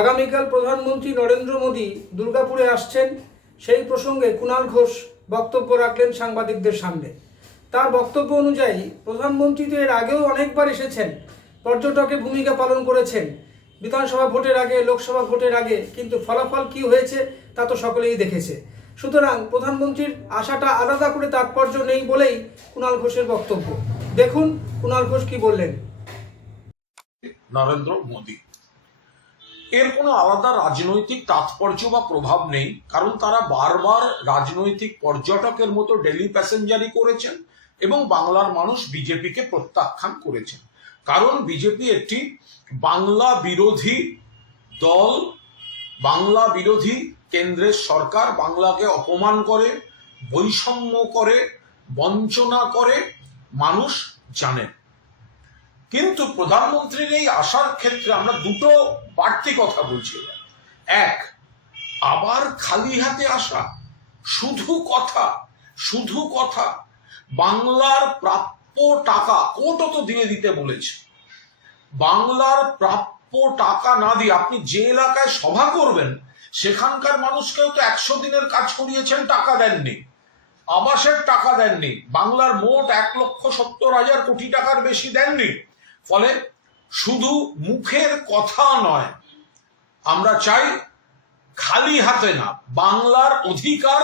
আগামীকাল প্রধানমন্ত্রী নরেন্দ্র মোদী দুর্গাপুরে আসছেন। সেই প্রসঙ্গে কুণাল ঘোষ বক্তব্য রাখলেন সাংবাদিকদের সামনে। তার বক্তব্য অনুযায়ী, প্রধানমন্ত্রী তো এর আগেও অনেকবার এসেছেন। পর্যটকের ভূমিকা পালন করেছেন। বিধানসভা ভোটের আগে, লোকসভা ভোটের আগে, কিন্তু ফলাফল কি হয়েছে তা তো সকলেই দেখেছে। সুতরাং প্রধানমন্ত্রীর আশাটা আলাদা করে তাৎপর্য নেই বলেই কুণাল ঘোষের বক্তব্য। দেখুন কুণাল ঘোষ কি বললেন। নরেন্দ্র মোদী। এর কোনো আলাদা রাজনৈতিক তাৎপর্য বা প্রভাব নেই, কারণ তারা বারবার রাজনৈতিক পর্যটকের মতো ডেলি প্যাসেঞ্জারি করেছেন এবং বাংলার মানুষ বিজেপিকে প্রত্যাখ্যান করেছেন। কারণ বিজেপি একটি বাংলা বিরোধী দল, বাংলা বিরোধী কেন্দ্রের সরকার, বাংলাকে অপমান করে, বৈষম্য করে, বঞ্চনা করে মানুষ জানেন। কিন্তু প্রধানমন্ত্রীর এই আসার ক্ষেত্রে আমরা দুটো বাড়তি কথা বলছি এক, আবার খালি হাতে আসা, শুধু কথা শুধু কথা, বাংলার প্রাপ্য টাকা, কোর্টও তো দিয়ে দিতে বলেছে। বাংলার প্রাপ্য টাকা না দিয়ে আপনি যে এলাকায় সভা করবেন, সেখানকার মানুষকেও তো একশো দিনের কাজ করিয়েছেন, টাকা দেননি। আবাসের টাকা দেননি। বাংলার মোট এক লক্ষ সত্তর হাজার কোটি টাকার বেশি দেননি। ফলে শুধু মুখের কথা নয়, আমরা চাই খালি হাতে না, বাংলার অধিকার,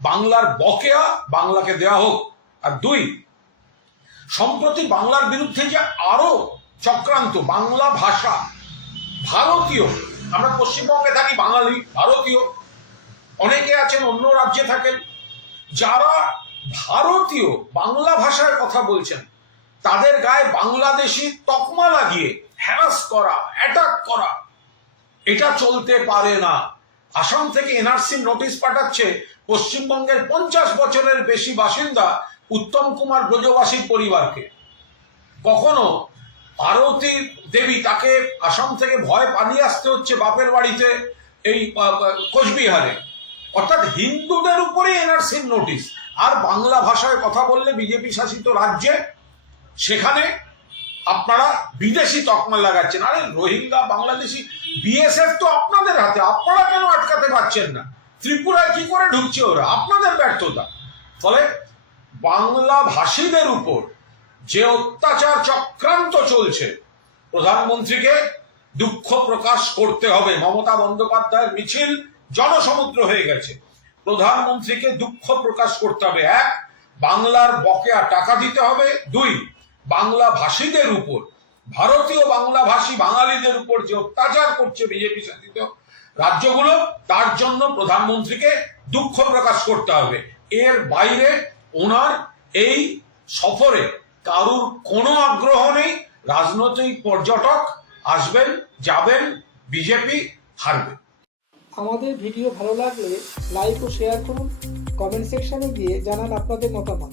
বাংলার বকেয়া বাংলাকে দেয়া হোক। আর দুই, সম্প্রতি বাংলার বিরুদ্ধে যে আরও চক্রান্ত বাংলা ভাষা, ভারতীয়, আমরা পশ্চিমবঙ্গে থাকি বাঙালি, ভারতীয়, অনেকে আছেন, অন্য রাজ্যে থাকেন, যারা ভারতীয় বাংলা ভাষার কথা বলছেন তাদের গায়ে বাংলাদেশি তকমা লাগিয়ে হ্যারাস করা অ্যাটাক করা। এটা চলতে পারে না। আসাম থেকে এনআরসি নোটিশ পাঠাচ্ছে, পশ্চিমবঙ্গের পঞ্চাশ বছরের বেশি বাসিন্দা উত্তম কুমার ব্রজবাসীর পরিবারকে। কখনো পার্বতী দেবী তাকে আসাম থেকে ভয় পালিয়ে আসতে হচ্ছে বাপের বাড়িতে এই কোচবিহারে। অর্থাৎ হিন্দুদের উপরে এনআরসির নোটিশ আর বাংলা ভাষায় কথা বললে বিজেপি শাসিত রাজ্যে সেখানে আপনারা বিদেশি তকমা লাগাচ্ছেন। আরে, রোহিঙ্গা, বাংলাদেশি বিএসএফ তো আপনাদের হাতে। আপনারা কেন আটকাতে পারছেন না? ত্রিপুরায় কি করে ঢুকছে ওরা? আপনাদের ব্যর্থতা। ফলে বাংলা ভাষীদের উপর যে অত্যাচার চক্রান্ত চলছে, প্রধানমন্ত্রীকে দুঃখ প্রকাশ করতে হবে। মমতা বন্দ্যোপাধ্যায়ের মিছিল জনসমুদ্র হয়ে গেছে। প্রধানমন্ত্রীকে দুঃখ প্রকাশ করতে হবে। এক, বাংলার বকেয়া টাকা দিতে হবে। দুই বাংলা ভাষীদের উপর, ভারতীয় বাংলা ভাষী বাঙালিদের উপর যে অত্যাচার করছে বিজেপি শাসিত রাজ্যগুলো, তার জন্য প্রধানমন্ত্রীকে দুঃখ প্রকাশ করতে হবে। এর বাইরে ওনার এই সফরে কারুর কোনো আগ্রহ নেই। রাজনৈতিক পর্যটক আসবেন, যাবেন, বিজেপি হারবে। আমাদের ভিডিও ভালো লাগলে লাইক ও শেয়ার করুন। কমেন্ট সেকশনে গিয়ে জানান আপনাদের মতামত।